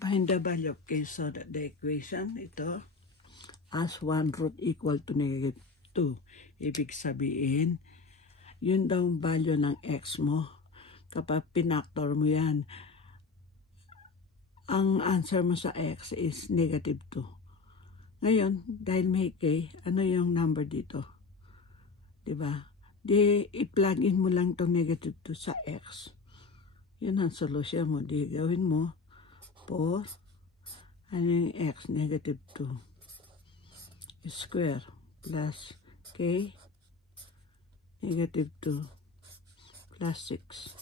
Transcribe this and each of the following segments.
Find the value of k so that the equation, ito, as 1 root equal to negative 2. Ibig sabihin, yun daw ang value ng x mo. Kapag pinactor mo yan, ang answer mo sa x is negative 2. Ngayon, dahil may k, ano yung number dito? Diba? Di, i-plug in mo lang itong negative 2 sa x. Yun ang solusyon mo. Di, gawin mo 4, ano yung x? Negative 2 square plus k negative 2 plus 6.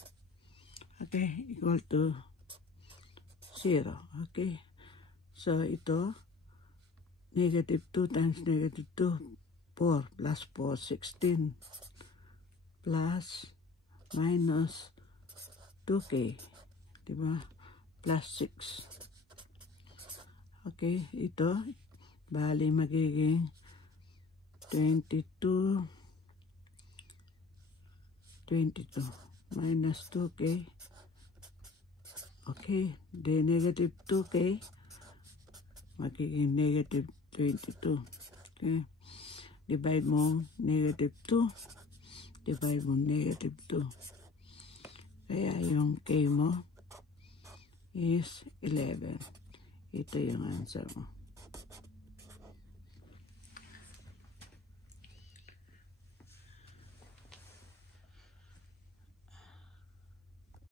Okay, equal to 0. Okay, so ito negative 2 times negative 2, 4 plus 4, 16 plus minus 2k, diba? Plus 6. Okay, ito bali magiging 22 minus 2k. Okay, the negative 2k magiging negative 22. Okay, divide mo negative 2, divide mo negative 2. Kaya yung k mo is 11. Ito yung answer mo.